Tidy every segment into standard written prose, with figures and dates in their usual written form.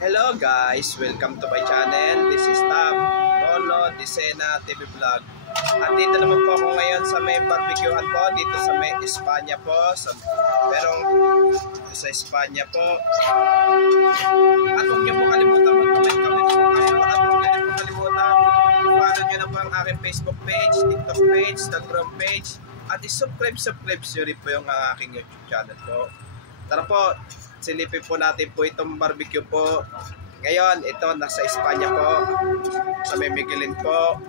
Hello guys, welcome to my channel. This is Tab Rolo Disena TV Vlog. At dito naman po ako ngayon sa may barbecuehan po, dito sa may Espanya po. Pero sa Espanya po. At huwag niyo po kalimutan mag-comment po kayo. At huwag niyo po kalimutan follow niyo na po ang aking Facebook page, TikTok page, Instagram page. At i-subscribe nyo rin po yung aking YouTube channel po. Tara po, silipin po natin po itong barbecue po. Ngayon, ito nasa Espanya po, sa may Miguelin po.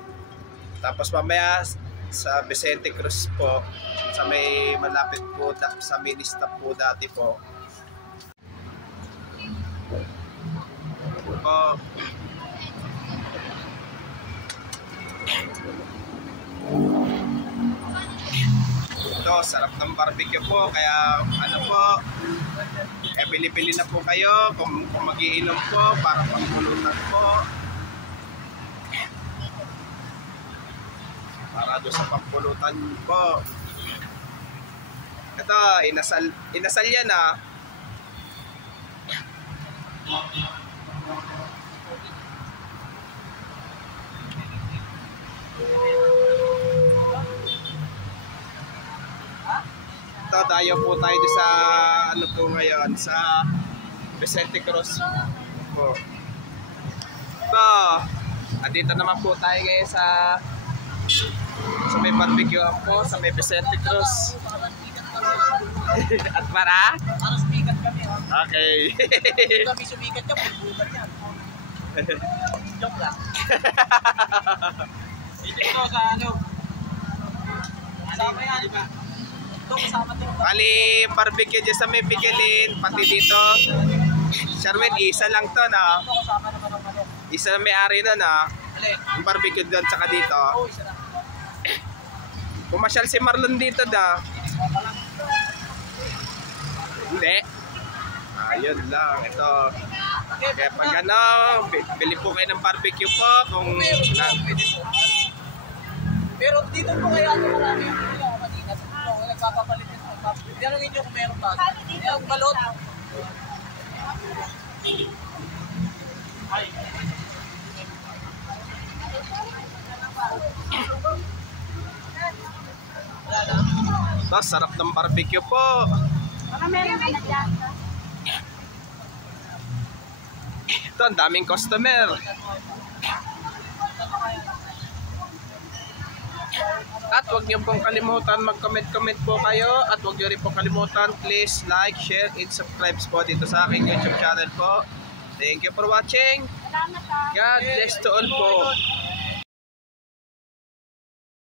Tapos mamaya sa Vicente Cruz po, sa may malapit po sa Minista po dati po. Ito, sarap ng barbecue po, kaya ano po, bili-bili na po kayo kung mag-iinom po para pangpulutan po, para doon sa pangpulutan po. Ito, inasal yan ah. Ito, tayo po tayo sa ano po ngayon, sa Vicente Cruz po. Ito, at dito naman po tayo ngayon sa may barbecue po, sa may Vicente Cruz. At para sumikat kami. Okay. Kami sumikat ka, pagbugar yan. Joke lang. Dito sa ano, kasama yan, di ba? Bali, barbecue dyan sa may Miguelin, pati dito. Sharwin, isa lang to na. Isa na may-ari na na. Yung barbecue doon, tsaka dito. Pumasyal si Marlon dito da. Hindi. Ayun lang, ito. Kaya pag ano, bili po kayo ng barbecue po. Kung pero dito po kaya ano marami nagpapapalitin po. Tanungin nyo kung meron ba. Yung balot. Ay. Ito, sarap ng barbecue po. Baka meron ka na dyan. Ito, ang daming customer. At huwag niyo pong kalimutan mag-comment po kayo. At huwag niyo rin pong kalimutan, please like, share, and subscribe po dito sa aking YouTube channel po. Thank you for watching. God bless to all po.